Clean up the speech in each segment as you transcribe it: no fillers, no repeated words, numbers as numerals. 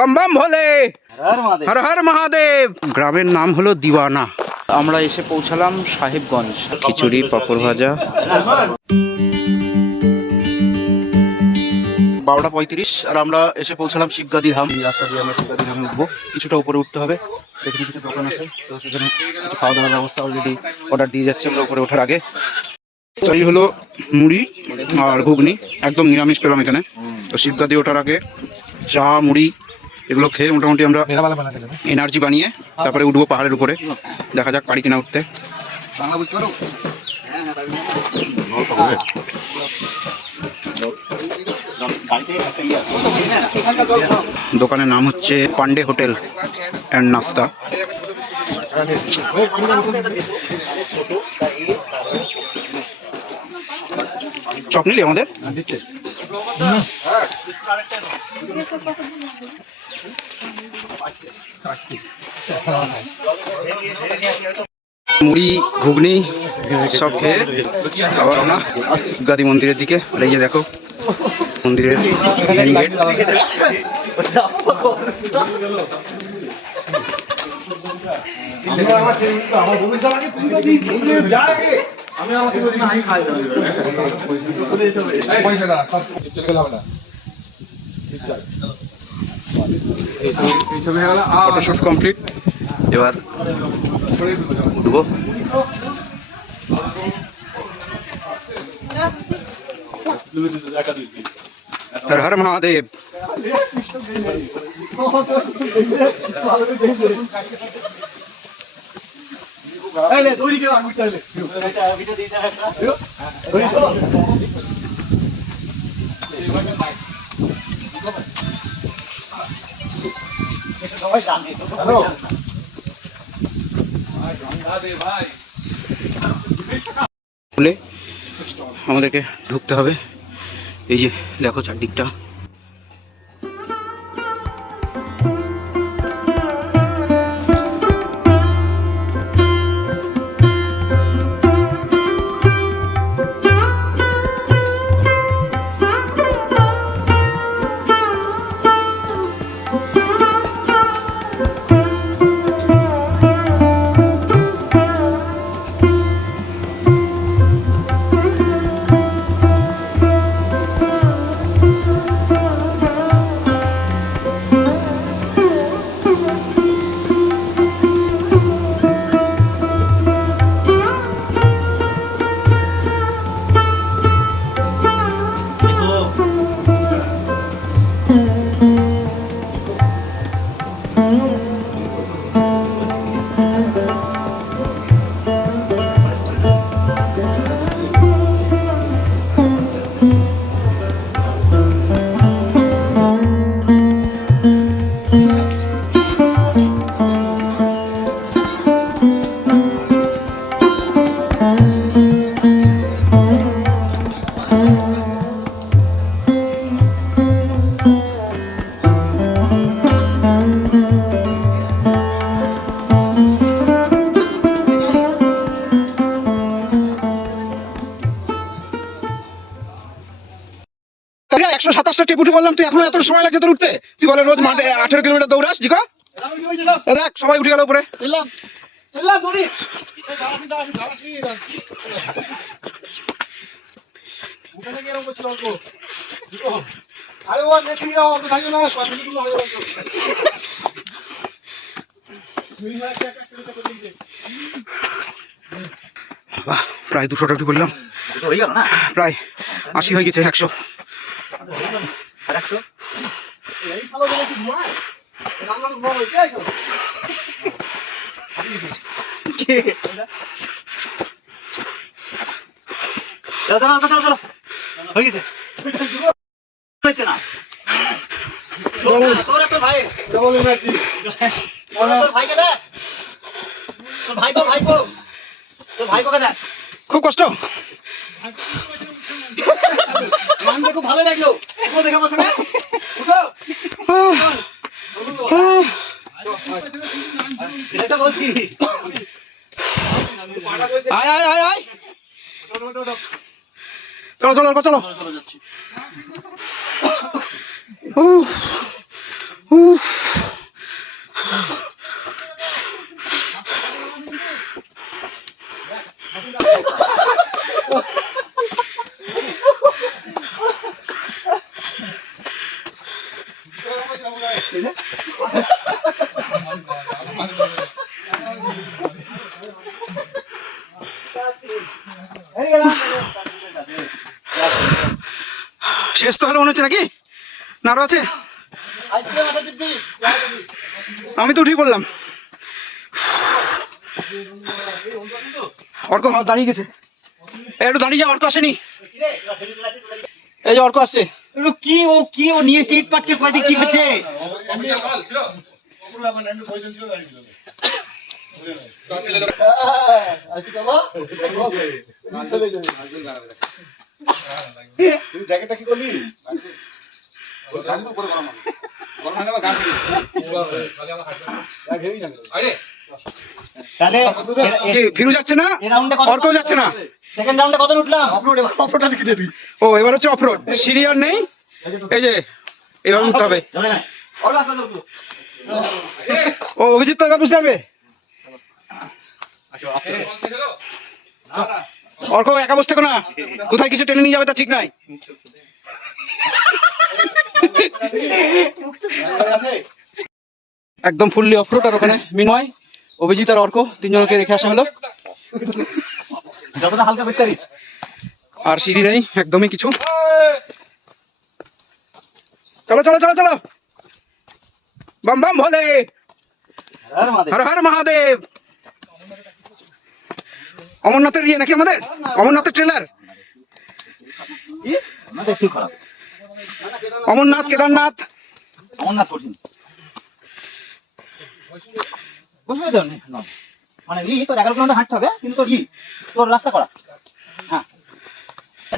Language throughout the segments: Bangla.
बम बम भोले, हर हर महादेव। গ্রামের নাম হলো দিওয়ানা। আমরা এসে পৌঁছালাম সাহেবগঞ্জ। খিচুড়ি, পাঁপড় ভাজা। 12:35 আর আমরা এসে পৌঁছালাম শিবগাদি ধাম। এই রাস্তা দিয়ে আমরা শিবগাদি ধামে উঠবো। কিছুটা উপরে উঠতে হবে, এখানে কিছু দোকান আছে, তো সেখানে কিছু খাওয়া দাওয়ার ব্যবস্থা অলরেডি অর্ডার দিয়ে যাচ্ছি আমরা উপরে ওঠার আগে। তো এই হলো মুড়ি আর ঘুগনি, একদম নিরামিষ পেলাম এখানে। তো শিবগাদি ওঠার আগে চা মুড়ি এগুলো খেয়ে মোটামুটি আমরা এনার্জি বানিয়ে তারপরে উঠবো পাহাড়ের উপরে। দেখা যাক পারি কিনা উঠতে। দোকানের নাম হচ্ছে পান্ডে হোটেল অ্যান্ড নাস্তা। চপ নিলি আমাদের? মুড়ি ঘুগনি সব খেয়ে আবার আমরা শিবগাদি মন্দিরের দিকে। আর এই যে দেখো মন্দিরের মেইন গেট। ফটোশুট কমপ্লিট, এবার উঠবো। हर हर महादेव। আমাদেরকে ঢুকতে হবে। এই যে দেখো চারদিকটা। তাহলে 127টা টিপ উঠে বললাম, তুই এখনো এত সময় লাগছে তোর উঠতে? তুই বলে রোজ মাঠে 18 কিলোমিটার দৌড়াস। জিকো দেখ সবাই উঠে গেল উপরে। প্রায় 200টা উঠে বললাম, প্রায় 80 হয়ে গেছে। 100 খুব কষ্ট। খুব ভালো লাগলো। চলো চলো চলো। উফ, শেষ তো হলো মনে হচ্ছে নাকি, না আরো আছে? আমি তো উঠেই পড়লাম। অর্ক দাঁড়িয়ে গেছে, একটু দাঁড়িয়ে যা, অর্ক আসেনি। এই যে অর্ক আসছে। কি ও নিয়ে স্টেট পাটকে কয় কি হচ্ছে? জ্যাকেটটা কি করলি? তাহলে ফিরু যাচ্ছে না, এই রাউন্ডে অর্ক যাচ্ছে না। সেকেন্ড রাউন্ডে কত উঠলাম? ও এবার হচ্ছে অফরোড, সিঁড়ি আর নেই, এই যে এভাবে উঠতে হবে। ও অভিজিৎ তো এবার বুঝতে পারবে। অর্ক একা বসে থেকো না, কোথায় কিছু টেনে নিয়ে যাবে তা ঠিক নাই। একদম ফুললি অফরোড। আর ওখানে মিনময়, অভিজিৎ আর অর্ক তিনজনকে রেখে আসা হলো। যতটা হালকা করতে পারিস। আর সিঁড়ি নেই একদমই কিছু। চলো চলো চলো চলো, বাম বাম ভোলে, হর হর মহাদেব। অমরনাথের ইয়ে নাকি আমাদের, অমরনাথের ট্রেলার। ঠিক খারাপ। অমরনাথ, কেদারনাথ, অমরনাথ কঠিন। বুঝলি তো? মানে তোর 11 কিলোমিটার হাঁটতে হবে, কিন্তু তোর রাস্তা করা। হ্যাঁ,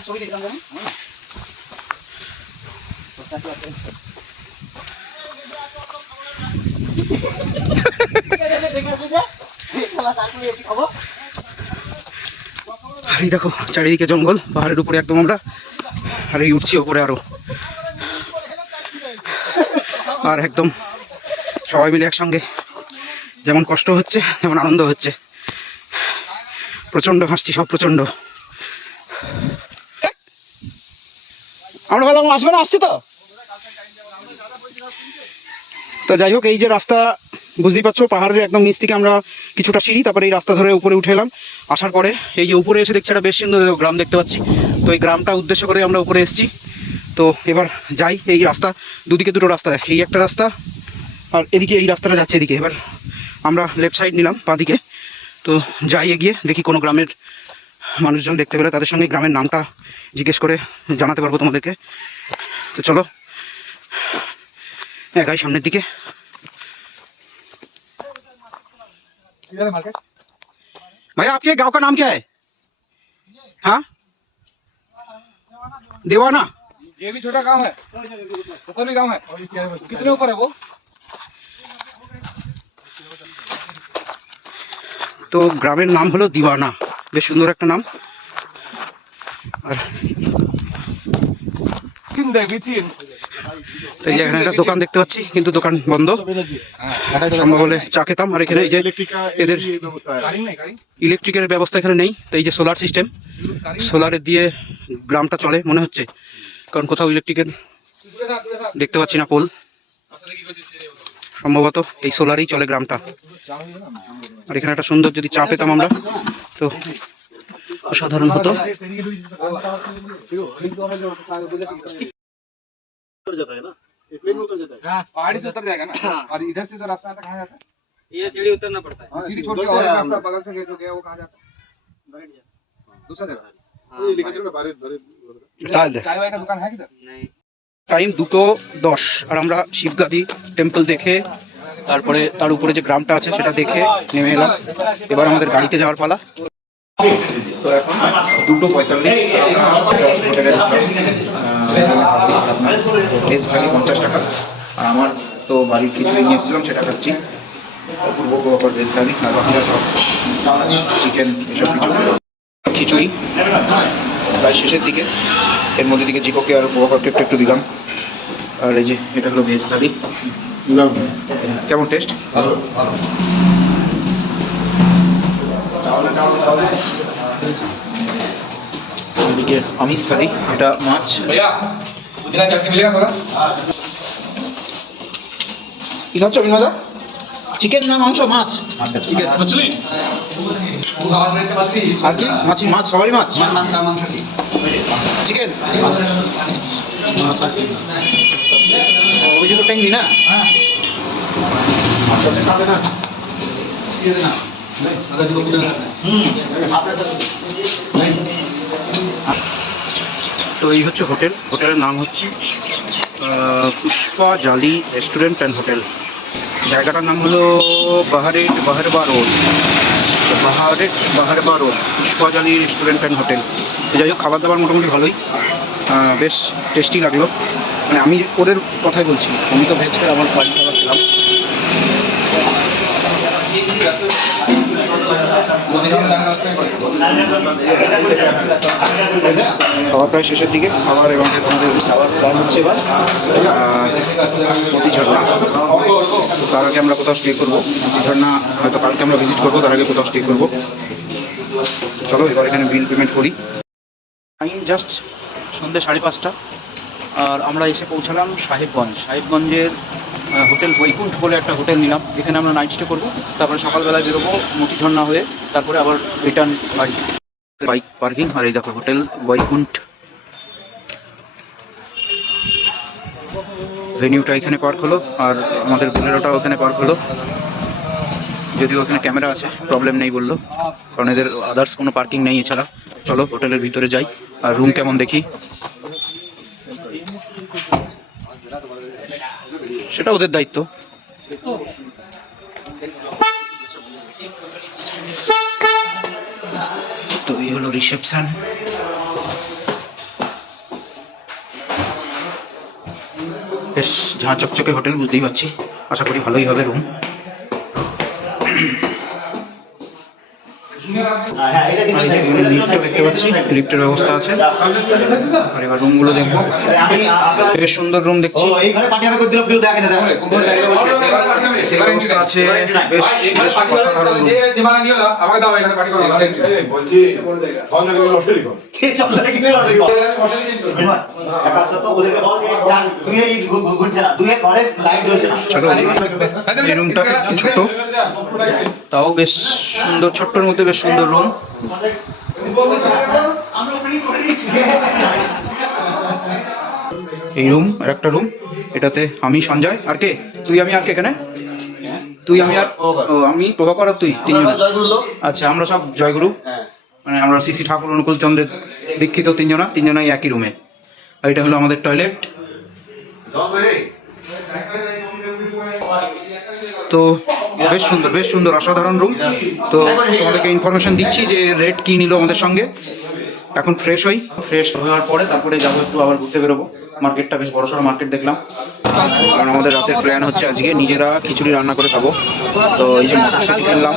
ছবি দেখলাম জানি। আর এই দেখো চারিদিকে জঙ্গল, পাহাড়ের উপরে একদম আমরা, আর এই উঠছি ওপরে আরো। আর একদম সবাই মিলে একসঙ্গে, যেমন কষ্ট হচ্ছে তেমন আনন্দ হচ্ছে। প্রচন্ড হাসছি সব, প্রচন্ড। আমরা ভাবলাম আসবে না, আসছে তো। তো যাই হোক, এই যে রাস্তা বুঝতেই পারছো, পাহাড়ের একদম নিচ থেকে আমরা কিছুটা সিঁড়ি, তারপরে এই রাস্তা ধরে উপরে উঠে এলাম। আসার পরে এই যে উপরে এসে দেখছি একটা বেশ সুন্দর গ্রাম দেখতে পাচ্ছি। তো এই গ্রামটা উদ্দেশ্য করে আমরা উপরে এসেছি। তো এবার যাই, এই রাস্তা দুদিকে দুটো রাস্তা, এই একটা রাস্তা আর এদিকে এই রাস্তাটা যাচ্ছে এদিকে। এবার আমরা লেফট সাইড নিলাম বাঁ দিকে। তো যাই এগিয়ে, দেখি কোনো গ্রামের মানুষজন দেখতে পেলে তাদের সঙ্গে গ্রামের নামটা জিজ্ঞেস করে জানাতে পারবো তোমাদেরকে। তো চলো একাই সামনের দিকে। भैया आपके गांव का नाम क्या है? हाँ, देवाना। ये भी छोटा गांव है, ऊपर भी गांव है। कितने ऊपर है वो? তো গ্রামের নাম হলো দিওয়ানা, বেশ সুন্দর একটা নাম। আর তো এই এখানে একটা দোকান দেখতে পাচ্ছি, কিন্তু দোকান বন্ধ, সম্ভব হলে চা খেতাম। আর এখানে এই যে এদের ইলেকট্রিকের ব্যবস্থা এখানে নেই। তো এই যে সোলার সিস্টেম, সোলারের দিয়ে গ্রামটা চলে মনে হচ্ছে, কারণ কোথাও ইলেকট্রিকের দেখতে পাচ্ছি না পোল। সম্ভবত এই সোলারেই চলে গ্রামটা। আর এখানে একটা সুন্দর যদি চা পেতাম আমরা তো অসাধারণ হতো। पहाड़ी से उतर जाएगा ना, और इधर से जो रास्ता आता कहाँ जाता है? ये सीढ़ी उतरना पड़ता है। सीढ़ी छोड़ के और एक रास्ता बगल से गए जो गया वो कहाँ जाता है? दूसरा जगह। चाय वाय का दुकान है किधर? नहीं, টাইম 2:10 আর আমরা শিবগাদি টেম্পল দেখে তারপরে তার উপরে যে গ্রামটা আছে সেটা দেখে নেমে এলাম। এবার আমাদের গাড়িতে যাওয়ার পালা। তো এখন 2:45, হোটেলে ভেজ থালি 50 টাকা। আর আমার তো বাড়ির খিচুড়ি নিয়ে এসেছিলাম, সেটা খাচ্ছি। অপূর্ব প্রকার ভেজ থালি, আর বাকিরা সব মাছ, চিকেন, এসব কিছু। খিচুড়ি প্রায় শেষের দিকে, এর মধ্যে দিকে জিপোকে আর প্রভাকরকে একটু একটু দিলাম। আর এই যে এটা হলো ভেজ থালি। কেমন টেস্ট? এদিকে আমিষ থালি, এটা মাছ। भैया पुदीना चटनी मिलेगा थोड़ा কি খাচ্ছ বিনোদা? চিকেন না মাংস? মাছ, চিকেন। मछली वो आवाज नहीं चलती আর কি? মাছি, মাছ, সবারই মাছ। मांस চিকেন, ওই যে তো ট্যাংরি না? তো এই হচ্ছে হোটেল, হোটেলের নাম হচ্ছে পুষ্পা জালি রেস্টুরেন্ট অ্যান্ড হোটেল। জায়গাটার নাম হলো বাহারবা রোড, বাহারবা রোড, পুষ্পা জালি রেস্টুরেন্ট অ্যান্ড হোটেল। তো যাই হোক, খাবার দাবার মোটামুটি ভালোই, বেশ টেস্টি লাগলো। মানে আমি ওদের কথাই বলছি, আমি তো ভেজ খেয়ে আমার বাড়ি খাবার খেলাম। খাবার প্রায় শেষের দিকে, খাবার এবং আমাদের খাবার প্ল্যান হচ্ছে এবার নদী ঝর্ণা। তার আগে আমরা কোথাও স্টে করবো, ঝর্ণা হয়তো কালকে আমরা ভিজিট করবো, তার আগে কোথাও স্টে করবো। চলো এবার এখানে বিল পেমেন্ট করি। টাইম জাস্ট সন্ধ্যে 5:30, আর আমরা এসে পৌঁছালাম সাহেবগঞ্জের হোটেল বৈকুণ্ঠ বলে একটা হোটেল নিলাম। এখানে আমরা নাইট স্টে করবো, তারপরে সকালবেলায় বেরোবো মতি ঝর্ণা হয়ে, তারপরে আবার রিটার্ন বাড়ি। বাইক পার্কিং, আর এই দেখো হোটেল বৈকুণ্ঠ। ভেনিউটা এখানে পার্ক হলো, আর আমাদের বোলেরোটাও ওখানে পার্ক হলো। যদিও ওখানে ক্যামেরা আছে, প্রবলেম নেই বললো, কারণ এদের আদার্স কোনো পার্কিং নেই এছাড়া। চলো হোটেলের ভিতরে যাই আর রুম কেমন দেখি, সেটা ওদের দায়িত্ব। তো এই হলো রিসেপশন। বেশ ঝাঁ চকচকে হোটেল, বুঝতেই পারছি। আশা করি ভালোই হবে রুম। লিফটটা দেখতে পাচ্ছি, লিফটের ব্যবস্থা আছে। আর এবার রুমগুলো দেখবো, বেশ সুন্দর রুম দেখছি। ব্যবস্থা আছে, বেশ অসাধারণ room। বলছি চলো, এই রুমটা একটু ছোট, তাও বেশ সুন্দর, ছোট্টর মধ্যে বেশ সুন্দর রুম। এই রুম আর একটা রুম, এটাতে আমি, সঞ্জয়, আর কে? তুই, আমি, আর কে এখানে? তুই, আমি, আর আমি, প্রভাকর, আর তুই, তিনজন। আচ্ছা, আমরা সব জয়গুরু, মানে আমরা শ্রী ঠাকুর অনুকূল চন্দ্রের দীক্ষিত তিনজনাই একই রুমে। আর এটা হলো আমাদের টয়লেট। তো বেশ সুন্দর অসাধারণ রুম। তো তোমাদেরকে ইনফরমেশন দিচ্ছি যে রেট কী নিল আমাদের সঙ্গে। এখন ফ্রেশ হওয়ার পরে তারপরে যাবো একটু আবার ঘুরতে বেরোবো। মার্কেটটা বেশ বড়সড় মার্কেট দেখলাম, কারণ আমাদের রাতের প্ল্যান হচ্ছে আজকে নিজেরা খিচুড়ি রান্না করে খাবো। তো এই যে মটরশুঁটি কিনলাম,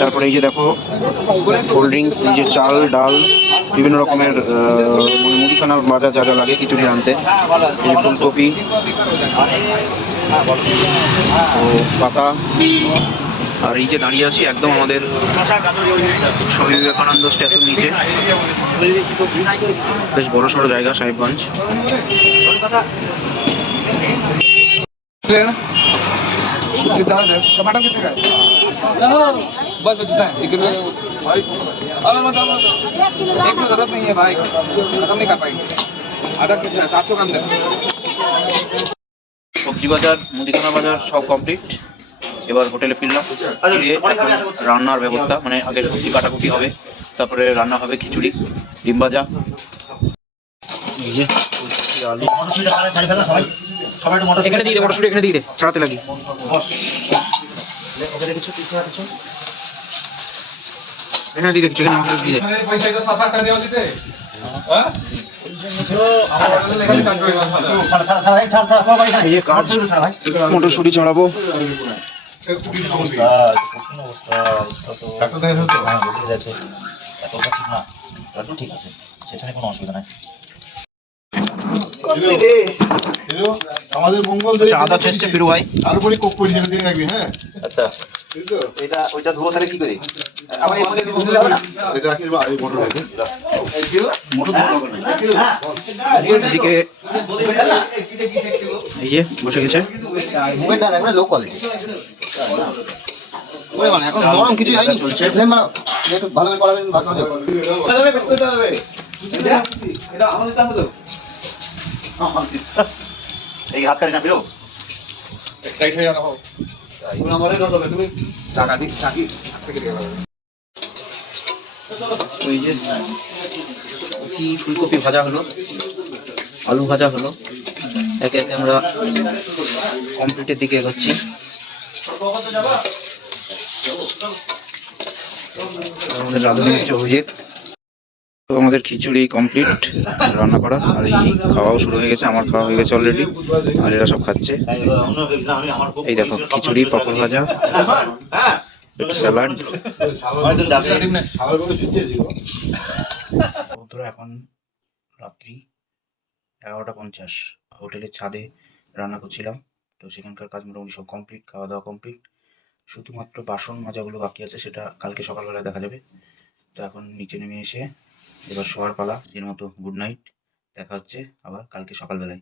তারপরে এই যে দেখো কোল্ড ড্রিঙ্কস, এই যে চাল ডাল, বিভিন্ন রকমের মুদিখানা বাজার যা যা লাগে খিচুড়ি রাঁধতে। এই যে ফুলকপি ও পাতা। আর এই যে দাঁড়িয়ে আছি একদম আমাদের স্বামী বিবেকানন্দ স্ট্যাচুর নিচে। বেশ বড় সড়ো জায়গা সাহেবগঞ্জ। टमाटर कितने का है? बस जितना है 1 किलो। और मत एक तो जरूरत नहीं है भाई, कम नहीं कर पाएंगे। आधा 700 कम दे। সবজি বাজার, মুদিখানা বাজার সব কমপ্লিট। এবার হোটেলে ফিরলাম, ফিরে এখন রান্নার ব্যবস্থা, মানে আগে সবজি কাটাকুটি হবে, তারপরে রান্না হবে খিচুড়ি, ডিম ভাজা। এই যে আলু এখানে দিয়ে দে, মটরশুঁটি এখানে দিয়ে দে, ছাড়াতে লাগি। এখানে দিয়ে দেখছি, এখানে মটরশুঁটি দিয়ে দে। पैसा तो सफा कर दिया होते हां এই যে কাজ, মটরশুঁটি ছাড়াবো। হিরো, আমাদের মঙ্গল আচ্ছা, আদা চেষ্টা পিরু ভাই। তারপরে কোক করে যেটা দিয়ে রাখবি, হ্যাঁ আচ্ছা, ঠিক তো? এটা ওইটা ধুবো তাহলে কি করি? আবার এই মধ্যে ধুলে হবে না? এটা রাখি বা এই মোটর রাখি। মোটর ধোয়া হবে না। এদিকে এই যে বসে গেছে। মোবাইলটা দেখবে লো কোয়ালিটি। ওরে মানে এখন নরম কিছুই হয়নি। ফ্লেম মারো। একটু ভালো করে করাবেন ভাগ করে দাও। এটা আমাদের টানতে দাও। এই হাত কাটি না বেরো। एक्साइट है जाना हो তুমি আমারে দাও তবে তুমি চাকা দি চাকি হাত থেকে দিয়ে দাও ওই যে কি ফুলকপি ভাজা হলো, আলু ভাজা হলো, একে একে আমরা কমপ্লিটের দিকে এগোচ্ছি। আমাদের রাঁধুনি হচ্ছে অভিজিৎ। তো আমাদের খিচুড়ি কমপ্লিট রান্না করা, আর এই খাওয়াও শুরু হয়ে গেছে। আমার খাওয়া হয়ে গেছে অলরেডি, আর এরা সব খাচ্ছে। এই দেখো খিচুড়ি, পাঁপড় ভাজা, একটু স্যালাড। বন্ধুরা এখন রাত্রি 11:50, হোটেলের ছাদে রান্না করছিলাম। তো সেখানকার কাজ মোটামুটি সব কমপ্লিট, খাওয়া দাওয়া কমপ্লিট, শুধুমাত্র বাসন মাজাগুলো বাকি আছে, সেটা কালকে সকালবেলায় দেখা যাবে। তো এখন নিচে নেমে এসে এবার শোয়ার পালা। এর মতো গুড নাইট, দেখা হচ্ছে আবার কালকে সকালবেলায়।